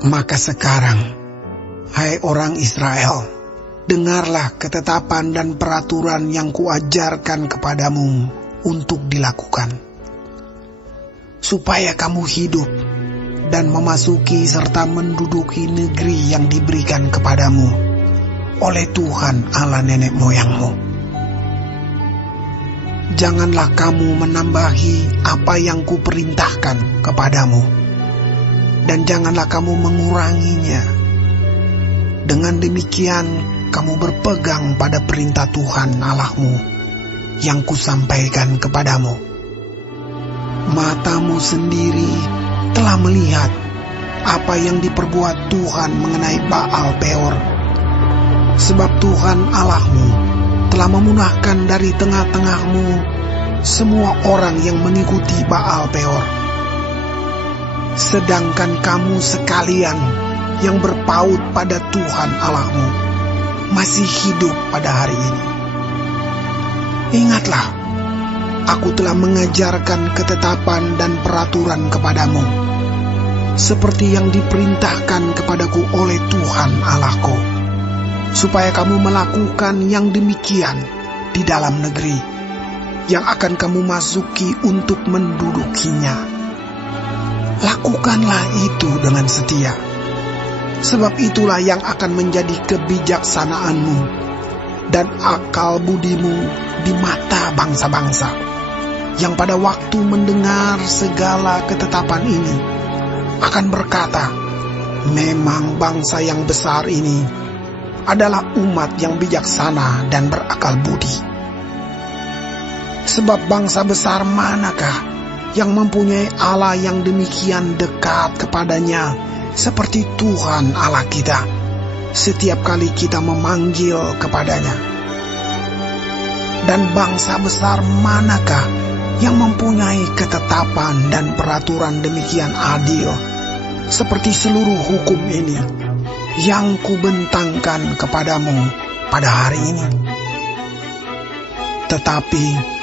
Maka sekarang, hai orang Israel, dengarlah ketetapan dan peraturan yang kuajarkan kepadamu untuk dilakukan, supaya kamu hidup dan memasuki serta menduduki negeri yang diberikan kepadamu oleh Tuhan Allah nenek moyangmu. Janganlah kamu menambahi apa yang kuperintahkan kepadamu, dan janganlah kamu menguranginya. Dengan demikian, kamu berpegang pada perintah Tuhan Allahmu yang kusampaikan kepadamu. Matamu sendiri telah melihat apa yang diperbuat Tuhan mengenai Baal Peor. Sebab Tuhan Allahmu telah memunahkan dari tengah-tengahmu semua orang yang mengikuti Baal Peor. Sedangkan kamu sekalian yang berpaut pada Tuhan Allahmu masih hidup pada hari ini. Ingatlah, aku telah mengajarkan ketetapan dan peraturan kepadamu, seperti yang diperintahkan kepadaku oleh Tuhan Allahku, supaya kamu melakukan yang demikian di dalam negeri yang akan kamu masuki untuk mendudukinya. Lakukanlah itu dengan setia, sebab itulah yang akan menjadi kebijaksanaanmu dan akal budimu di mata bangsa-bangsa, yang pada waktu mendengar segala ketetapan ini akan berkata, memang bangsa yang besar ini adalah umat yang bijaksana dan berakal budi. Sebab bangsa besar manakah yang mempunyai Allah yang demikian dekat kepadanya seperti Tuhan Allah kita setiap kali kita memanggil kepadanya? Dan bangsa besar manakah yang mempunyai ketetapan dan peraturan demikian adil seperti seluruh hukum ini yang kubentangkan kepadamu pada hari ini? Tetapi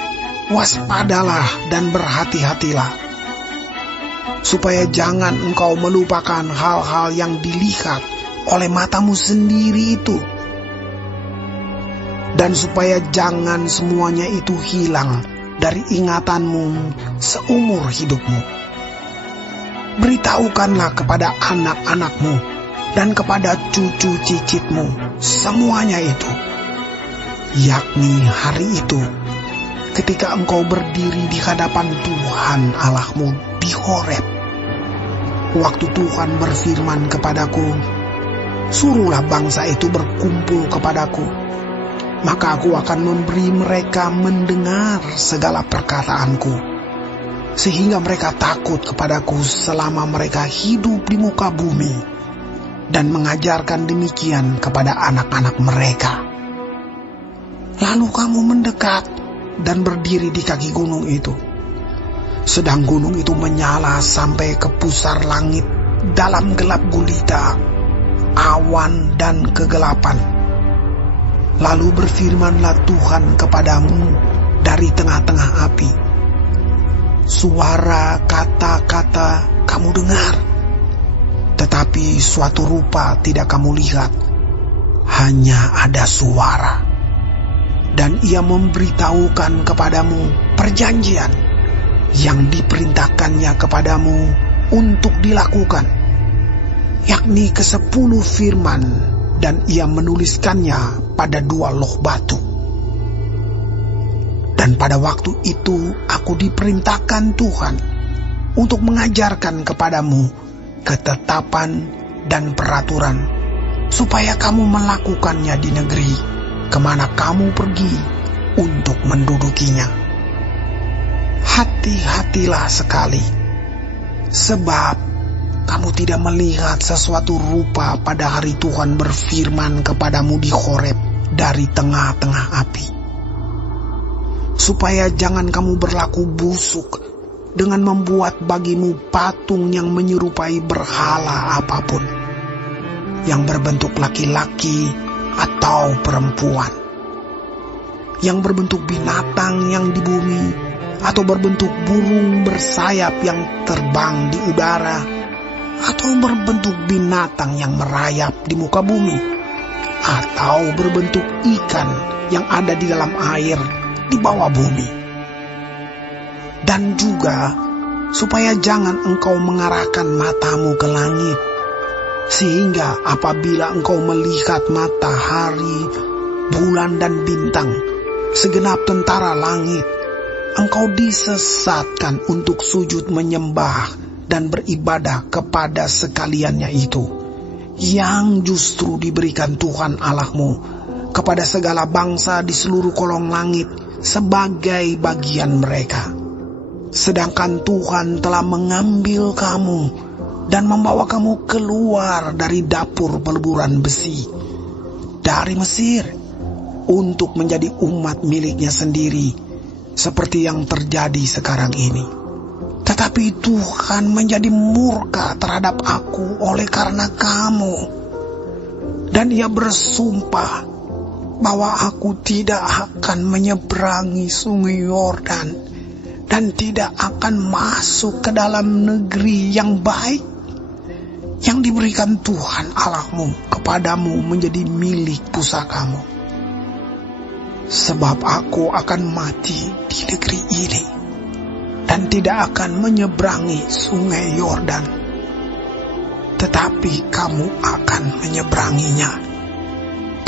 waspadalah dan berhati-hatilah, supaya jangan engkau melupakan hal-hal yang dilihat oleh matamu sendiri itu, dan supaya jangan semuanya itu hilang dari ingatanmu seumur hidupmu. Beritahukanlah kepada anak-anakmu dan kepada cucu cicitmu semuanya itu, yakni hari itu ketika engkau berdiri di hadapan Tuhan Allahmu di Horeb, waktu Tuhan berfirman kepadaku, suruhlah bangsa itu berkumpul kepadaku, maka aku akan memberi mereka mendengar segala perkataanku, sehingga mereka takut kepadaku selama mereka hidup di muka bumi, dan mengajarkan demikian kepada anak-anak mereka. Lalu kamu mendekat dan berdiri di kaki gunung itu, sedang gunung itu menyala sampai ke pusar langit dalam gelap gulita, awan dan kegelapan. Lalu berfirmanlah Tuhan kepadamu dari tengah-tengah api. Suara kata-kata kamu dengar, tetapi suatu rupa tidak kamu lihat, hanya ada suara. Dan ia memberitahukan kepadamu perjanjian yang diperintahkannya kepadamu untuk dilakukan, yakni ke-10 firman, dan ia menuliskannya pada 2 loh batu. Dan pada waktu itu aku diperintahkan Tuhan untuk mengajarkan kepadamu ketetapan dan peraturan, supaya kamu melakukannya di negeri kemana kamu pergi untuk mendudukinya. Hati-hatilah sekali, sebab kamu tidak melihat sesuatu rupa pada hari Tuhan berfirman kepadamu di Horeb dari tengah-tengah api, supaya jangan kamu berlaku busuk dengan membuat bagimu patung yang menyerupai berhala apapun, yang berbentuk laki-laki atau perempuan, yang berbentuk binatang yang di bumi, atau berbentuk burung bersayap yang terbang di udara, atau berbentuk binatang yang merayap di muka bumi, atau berbentuk ikan yang ada di dalam air di bawah bumi. Dan juga supaya jangan engkau mengarahkan matamu ke langit, sehingga apabila engkau melihat matahari, bulan dan bintang, segenap tentara langit, engkau disesatkan untuk sujud menyembah dan beribadah kepada sekaliannya itu, yang justru diberikan Tuhan Allahmu kepada segala bangsa di seluruh kolong langit sebagai bagian mereka. Sedangkan Tuhan telah mengambil kamu dan membawa kamu keluar dari dapur peleburan besi, dari Mesir, untuk menjadi umat miliknya sendiri, seperti yang terjadi sekarang ini. Tetapi Tuhan menjadi murka terhadap aku oleh karena kamu, dan Ia bersumpah bahwa aku tidak akan menyeberangi sungai Yordan dan tidak akan masuk ke dalam negeri yang baik yang diberikan Tuhan Allahmu kepadamu menjadi milik pusakamu. Sebab aku akan mati di negeri ini dan tidak akan menyeberangi sungai Yordan, tetapi kamu akan menyeberanginya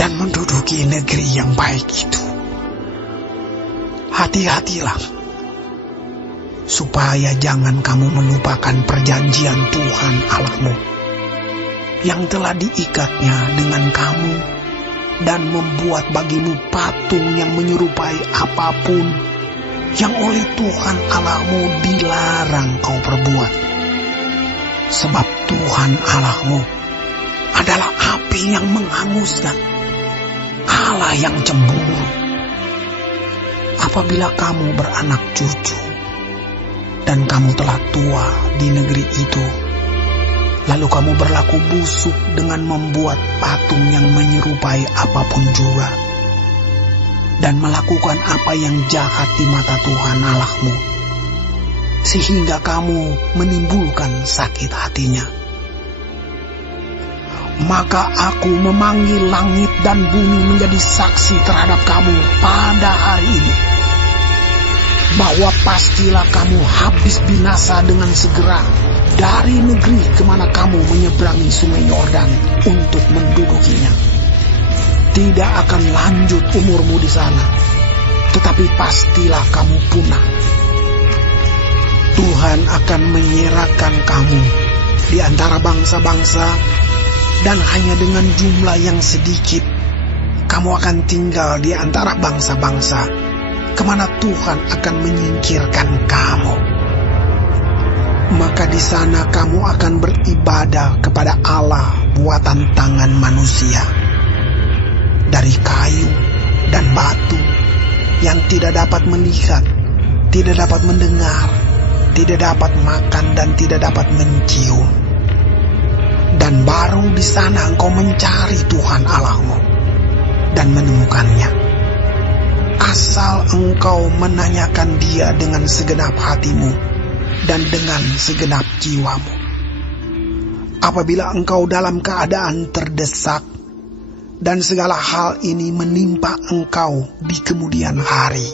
dan menduduki negeri yang baik itu. Hati-hatilah, supaya jangan kamu melupakan perjanjian Tuhan Allahmu yang telah diikatnya dengan kamu, dan membuat bagimu patung yang menyerupai apapun yang oleh Tuhan Allahmu dilarang kau perbuat. Sebab Tuhan Allahmu adalah api yang menghanguskan, Allah yang cemburu. Apabila kamu beranak cucu dan kamu telah tua di negeri itu, lalu kamu berlaku busuk dengan membuat patung yang menyerupai apapun juga, dan melakukan apa yang jahat di mata Tuhan Allahmu, sehingga kamu menimbulkan sakit hatinya, maka aku memanggil langit dan bumi menjadi saksi terhadap kamu pada hari ini, bahwa pastilah kamu habis binasa dengan segera dari negeri kemana kamu menyeberangi sungai Yordan untuk mendudukinya. Tidak akan lanjut umurmu di sana, tetapi pastilah kamu punah. Tuhan akan menyerahkan kamu di antara bangsa-bangsa, dan hanya dengan jumlah yang sedikit kamu akan tinggal di antara bangsa-bangsa kemana Tuhan akan menyingkirkan kamu. Maka di sana kamu akan beribadah kepada Allah buatan tangan manusia, dari kayu dan batu, yang tidak dapat melihat, tidak dapat mendengar, tidak dapat makan, dan tidak dapat mencium. Dan baru di sana engkau mencari Tuhan Allahmu dan menemukannya, asal engkau menanyakan Dia dengan segenap hatimu dan dengan segenap jiwamu. Apabila engkau dalam keadaan terdesak, dan segala hal ini menimpa engkau di kemudian hari,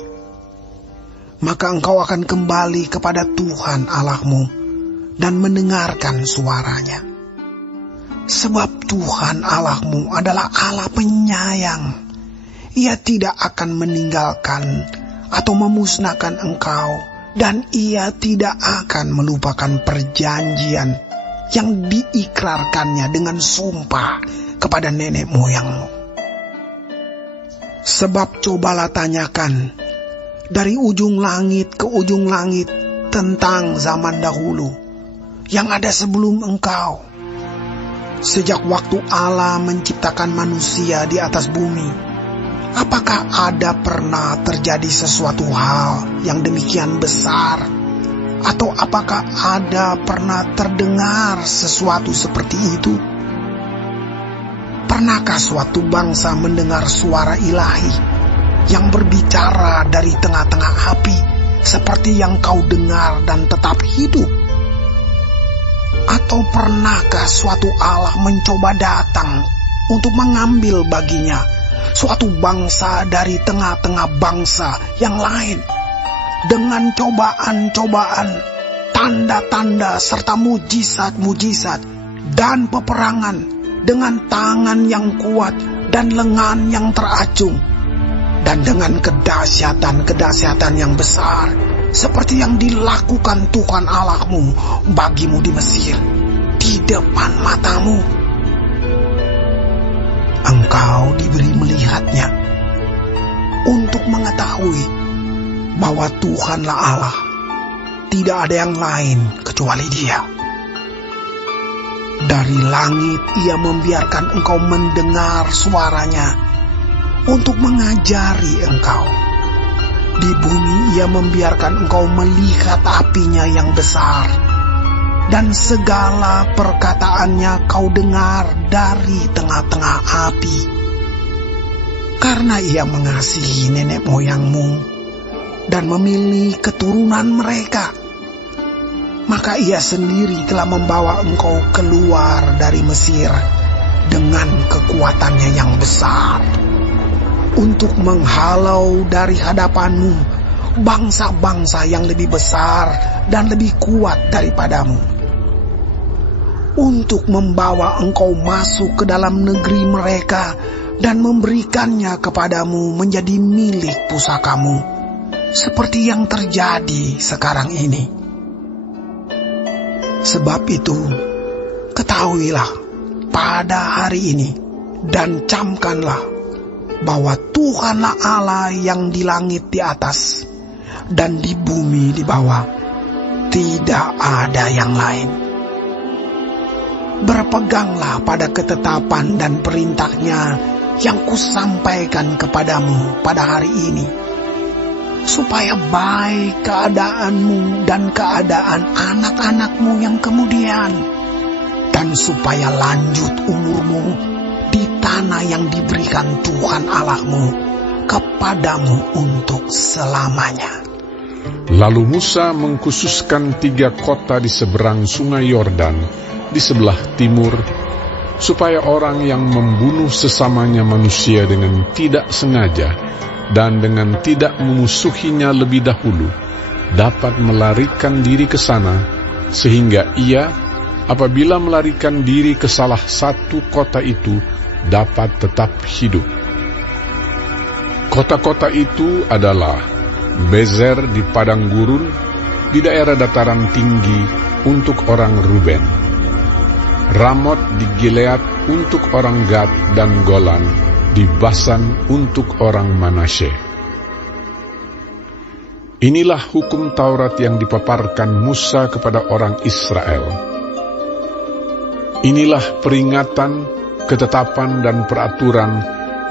maka engkau akan kembali kepada Tuhan Allahmu dan mendengarkan suaranya. Sebab Tuhan Allahmu adalah Allah penyayang. Ia tidak akan meninggalkan atau memusnahkan engkau, dan Ia tidak akan melupakan perjanjian yang diikrarkannya dengan sumpah kepada nenek moyangmu. Sebab cobalah tanyakan dari ujung langit ke ujung langit tentang zaman dahulu yang ada sebelum engkau. Sejak waktu Allah menciptakan manusia di atas bumi, apakah ada pernah terjadi sesuatu hal yang demikian besar? Atau apakah ada pernah terdengar sesuatu seperti itu? Pernahkah suatu bangsa mendengar suara ilahi yang berbicara dari tengah-tengah api seperti yang kau dengar dan tetap hidup? Atau pernahkah suatu Allah mencoba datang untuk mengambil baginya suatu bangsa dari tengah-tengah bangsa yang lain dengan cobaan-cobaan, tanda-tanda serta mujizat-mujizat dan peperangan dengan tangan yang kuat dan lengan yang teracung dan dengan kedahsyatan-kedahsyatan yang besar seperti yang dilakukan Tuhan Allahmu bagimu di Mesir, di depan matamu. Engkau diberi melihatnya untuk mengetahui bahwa Tuhanlah Allah, tidak ada yang lain kecuali Dia. Dari langit Ia membiarkan engkau mendengar suaranya untuk mengajari engkau. Di bumi Ia membiarkan engkau melihat apinya yang besar, dan segala perkataannya kau dengar dari tengah-tengah api. Karena Ia mengasihi nenek moyangmu dan memilih keturunan mereka, maka Ia sendiri telah membawa engkau keluar dari Mesir dengan kekuatannya yang besar, untuk menghalau dari hadapanmu bangsa-bangsa yang lebih besar dan lebih kuat daripadamu, untuk membawa engkau masuk ke dalam negeri mereka dan memberikannya kepadamu menjadi milik pusakamu, seperti yang terjadi sekarang ini. Sebab itu, ketahuilah pada hari ini dan camkanlah bahwa Tuhanlah Allah yang di langit di atas dan di bumi di bawah, tidak ada yang lain. Berpeganglah pada ketetapan dan perintahnya yang kusampaikan kepadamu pada hari ini, supaya baik keadaanmu dan keadaan anak-anakmu yang kemudian, dan supaya lanjut umurmu di tanah yang diberikan Tuhan Allahmu kepadamu untuk selamanya. Lalu Musa mengkhususkan 3 kota di seberang sungai Yordan di sebelah timur, supaya orang yang membunuh sesamanya manusia dengan tidak sengaja dan dengan tidak memusuhinya lebih dahulu dapat melarikan diri ke sana, sehingga ia apabila melarikan diri ke salah satu kota itu dapat tetap hidup. Kota-kota itu adalah Bezer di padang gurun di daerah dataran tinggi untuk orang Ruben, Ramot di Gilead untuk orang Gad, dan Golan di Basan untuk orang Manasye. Inilah hukum Taurat yang dipaparkan Musa kepada orang Israel. Inilah peringatan, ketetapan dan peraturan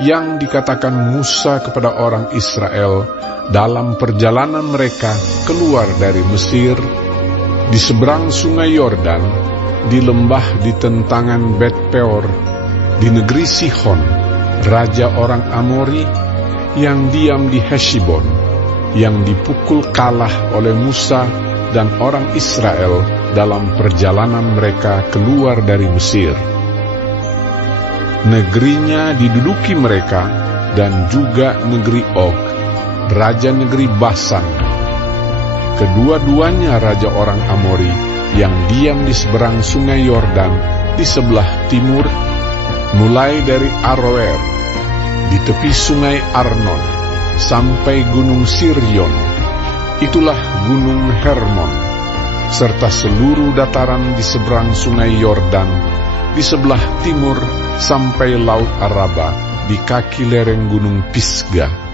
yang dikatakan Musa kepada orang Israel dalam perjalanan mereka keluar dari Mesir, di seberang sungai Yordan, di lembah di tentangan Bet Peor, di negeri Sihon, raja orang Amori, yang diam di Heshbon, yang dipukul kalah oleh Musa dan orang Israel dalam perjalanan mereka keluar dari Mesir. Negerinya diduduki mereka, dan juga negeri Og, raja negeri Basan. Kedua-duanya raja orang Amori yang diam di seberang sungai Yordan di sebelah timur, mulai dari Aroer di tepi sungai Arnon sampai gunung Sirion, itulah gunung Hermon, serta seluruh dataran di seberang sungai Yordan di sebelah timur sampai Laut Araba di kaki lereng gunung Pisgah.